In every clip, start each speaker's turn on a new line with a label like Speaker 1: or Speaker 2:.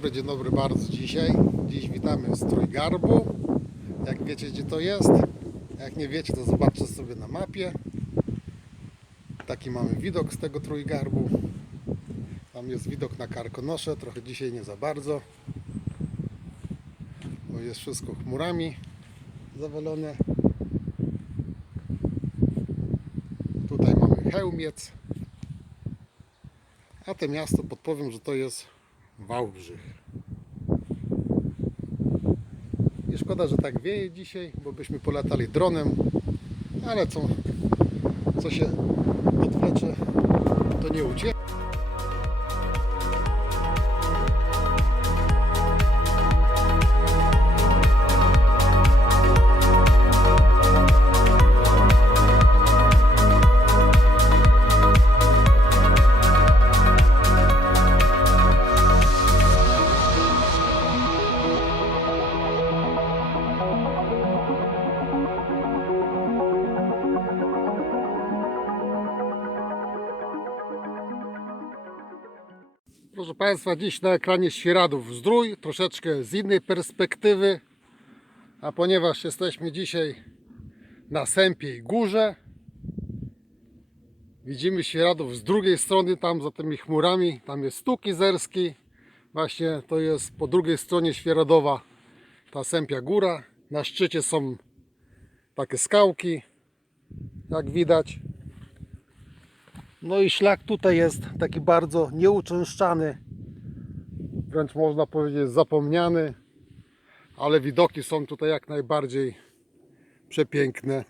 Speaker 1: dobry, dzień dobry bardzo dzisiaj. Dziś witamy z Trójgarbu. Jak wiecie gdzie to jest? Jak nie wiecie to zobaczcie sobie na mapie. Taki mamy widok z tego Trójgarbu. Tam jest widok na Karkonosze, trochę dzisiaj nie za bardzo. Bo jest wszystko chmurami zawalone. Tutaj mamy Chełmiec. A to miasto podpowiem, że to jest Wałbrzych. I szkoda, że tak wieje dzisiaj, bo byśmy polatali dronem, ale co, co się odwlecze, to nie ucieknie. Proszę Państwa, dziś na ekranie Świeradów Zdrój, troszeczkę z innej perspektywy, a ponieważ jesteśmy dzisiaj na Sępiej Górze, widzimy Świeradów z drugiej strony, tam za tymi chmurami, tam jest Stuk Izerski, właśnie to jest po drugiej stronie Świeradowa ta Sępia Góra, na szczycie są takie skałki, jak widać. No i szlak tutaj jest taki bardzo nieuczęszczany, wręcz można powiedzieć zapomniany, ale widoki są tutaj jak najbardziej przepiękne.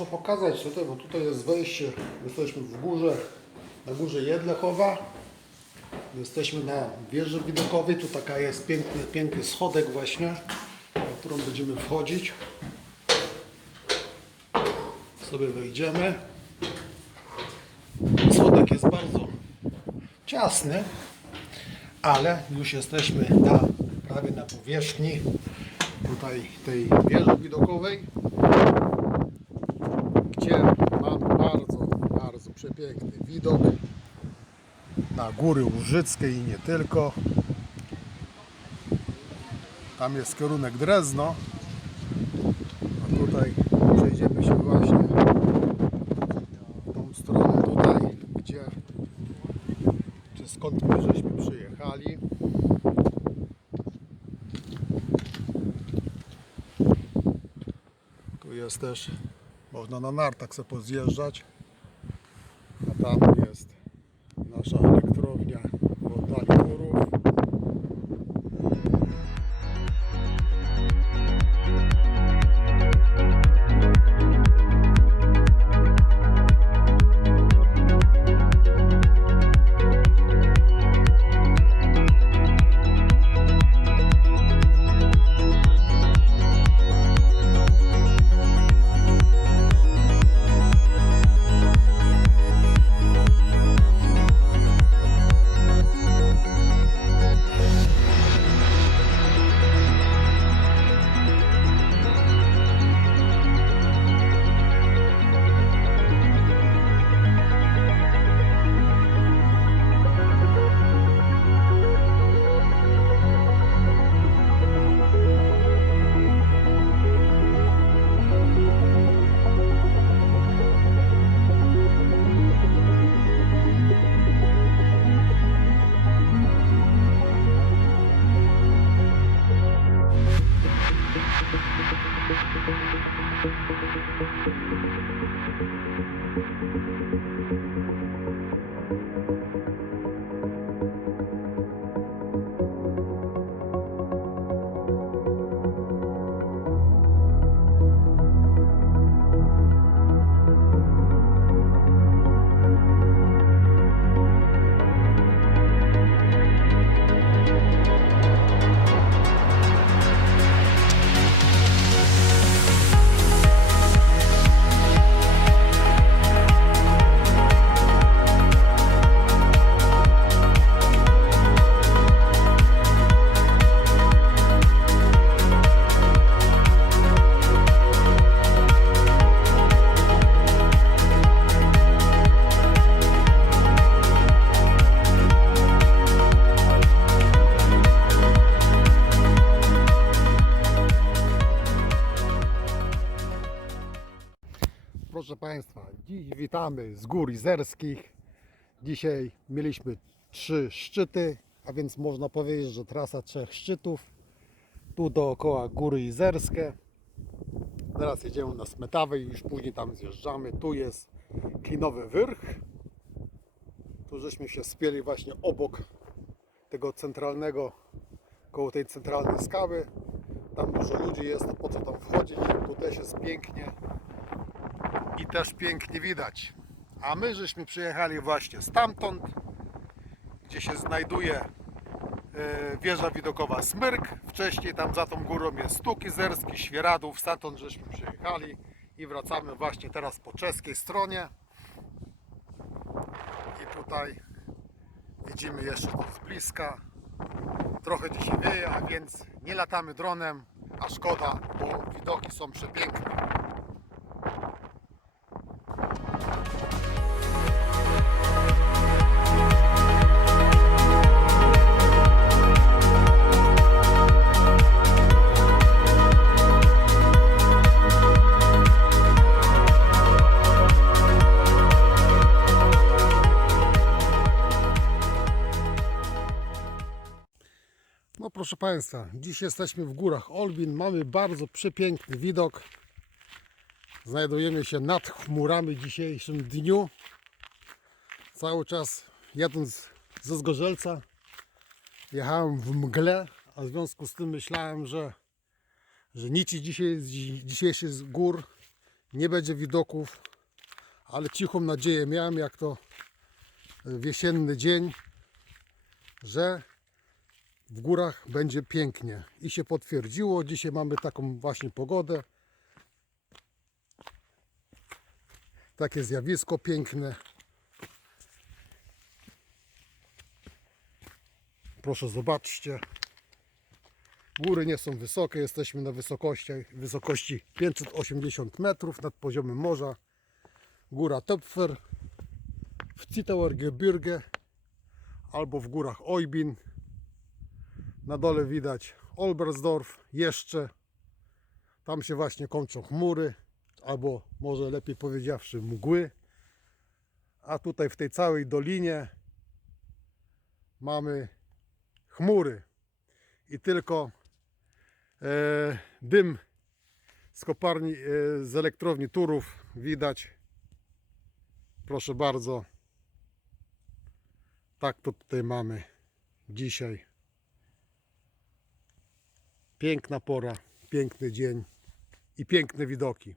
Speaker 1: Muszę pokazać tutaj, bo tutaj jest wejście. Jesteśmy w górze, na górze Jedlechowa. Jesteśmy na wieży widokowej. Tu taka jest piękny, piękny schodek właśnie, na którą będziemy wchodzić. Sobie wejdziemy. Schodek jest bardzo ciasny, ale już jesteśmy na, prawie na powierzchni tutaj tej wieży widokowej widok na góry Łużyckie i nie tylko. Tam jest kierunek Drezno, a tutaj przejdziemy się właśnie tą stronę tutaj, gdzie czy skąd my żeśmy przyjechali. Tu jest też, można na nartach sobie pozjeżdżać. A tam jest Państwa, dziś witamy z gór izerskich. Dzisiaj mieliśmy trzy szczyty, a więc można powiedzieć, że trasa trzech szczytów. Tu dookoła góry izerskie. Teraz jedziemy na Smetawę i już później tam zjeżdżamy. Tu jest Klinowy Wyrch. Tu żeśmy się spieli właśnie obok tego centralnego, koło tej centralnej skały. Tam dużo ludzi jest, po co tam wchodzić? Tu też jest pięknie i też pięknie widać. A my żeśmy przyjechali właśnie stamtąd, gdzie się znajduje e, wieża widokowa Smyrk. Wcześniej tam za tą górą jest Stuk Izerski, Świeradów. Stamtąd żeśmy przyjechali i wracamy właśnie teraz po czeskiej stronie. I tutaj widzimy jeszcze to z bliska. Trochę dzisiaj wieje, a więc nie latamy dronem, a szkoda, bo widoki są przepiękne. Państwa, dziś jesteśmy w górach Olbin. Mamy bardzo przepiękny widok. Znajdujemy się nad chmurami w dzisiejszym dniu. Cały czas jadąc ze Zgorzelca jechałem w mgle, a w związku z tym myślałem, że, że nic dzisiaj z dzi- dzisiejszych z gór nie będzie widoków, ale cichą nadzieję miałem, jak to w jesienny dzień, że w górach będzie pięknie i się potwierdziło. Dzisiaj mamy taką właśnie pogodę. Takie zjawisko piękne. Proszę zobaczcie. Góry nie są wysokie, jesteśmy na wysokości, wysokości 580 metrów nad poziomem morza. Góra Töpfer w Zittauergebirge albo w górach Oybin. Na dole widać Olbersdorf jeszcze. Tam się właśnie kończą chmury, albo może lepiej powiedziawszy mgły. A tutaj w tej całej dolinie mamy chmury i tylko e, dym z koparni, e, z elektrowni Turów widać. Proszę bardzo. Tak to tutaj mamy dzisiaj. Piękna pora, piękny dzień i piękne widoki.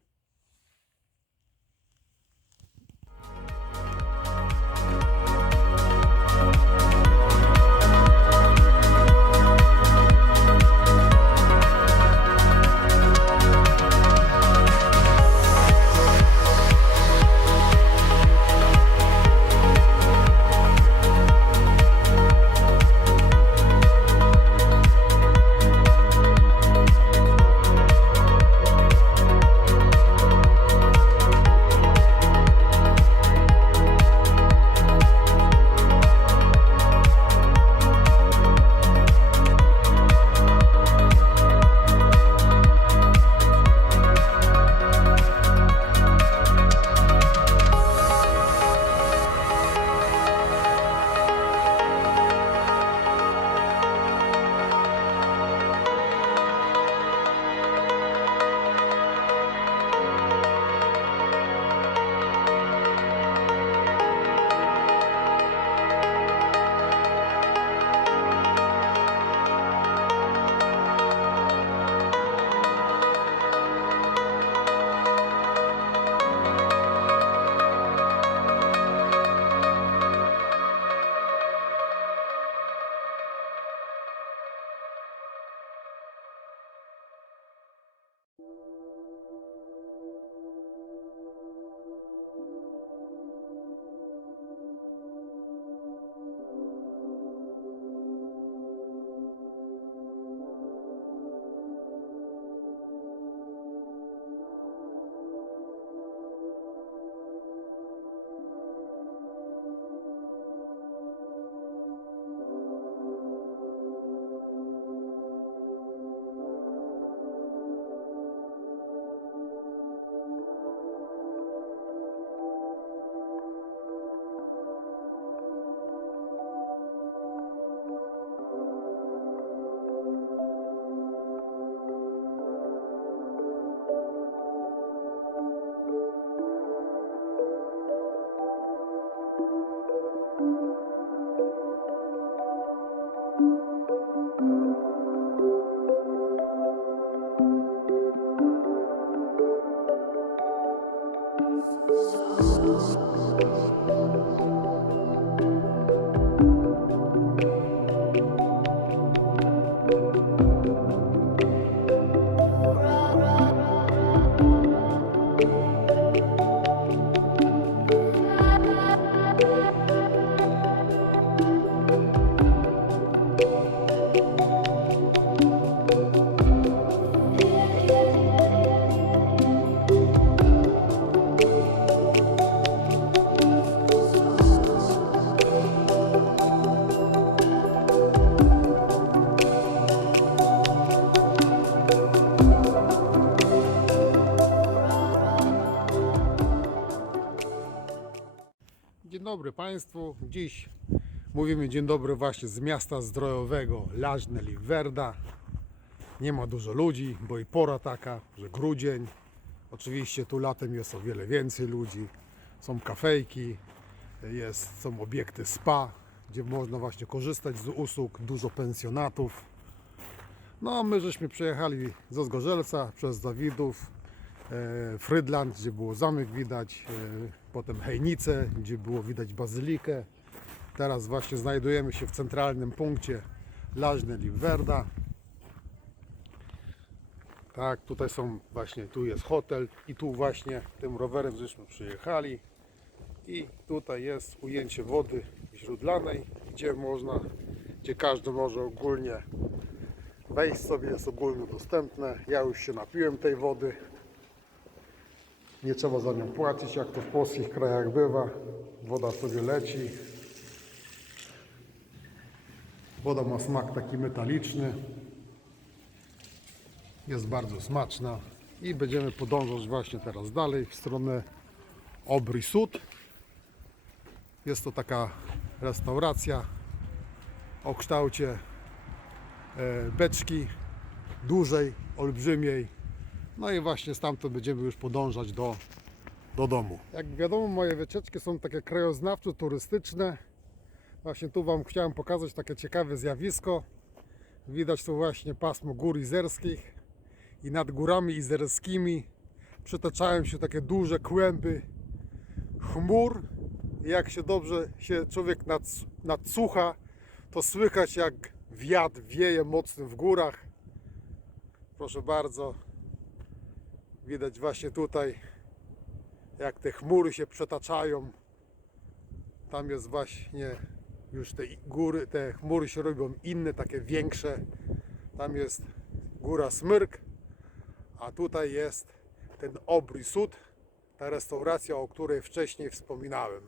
Speaker 1: Państwu. Dziś mówimy dzień dobry właśnie z miasta zdrojowego Laźne Liverda. Nie ma dużo ludzi, bo i pora taka, że grudzień. Oczywiście tu latem jest o wiele więcej ludzi. Są kafejki, jest, są obiekty spa, gdzie można właśnie korzystać z usług, dużo pensjonatów. No, my żeśmy przejechali ze Zgorzelca przez Dawidów, e, Frydland, gdzie było zamek widać, e, potem Hejnice, gdzie było widać bazylikę. Teraz właśnie znajdujemy się w centralnym punkcie Laźne Liverda. Tak, tutaj są właśnie, tu jest hotel i tu właśnie tym rowerem żeśmy przyjechali. I tutaj jest ujęcie wody źródlanej, gdzie można, gdzie każdy może ogólnie wejść sobie, jest ogólnodostępne. Ja już się napiłem tej wody. Nie trzeba za nią płacić, jak to w polskich krajach bywa. Woda sobie leci. Woda ma smak taki metaliczny. Jest bardzo smaczna. I będziemy podążać właśnie teraz dalej w stronę Obry Sud. Jest to taka restauracja o kształcie e, beczki dużej, olbrzymiej, No i właśnie stamtąd będziemy już podążać do, do domu. Jak wiadomo, moje wycieczki są takie krajoznawczo-turystyczne. Właśnie tu Wam chciałem pokazać takie ciekawe zjawisko. Widać tu właśnie pasmo gór izerskich i nad górami izerskimi przetaczają się takie duże kłęby chmur. Jak się dobrze się człowiek nads- nadsłucha, to słychać jak wiatr wieje mocny w górach. Proszę bardzo, widać właśnie tutaj jak te chmury się przetaczają. Tam jest właśnie już te góry, te chmury się robią inne, takie większe. Tam jest góra Smyrk, a tutaj jest ten obry sud, ta restauracja, o której wcześniej wspominałem.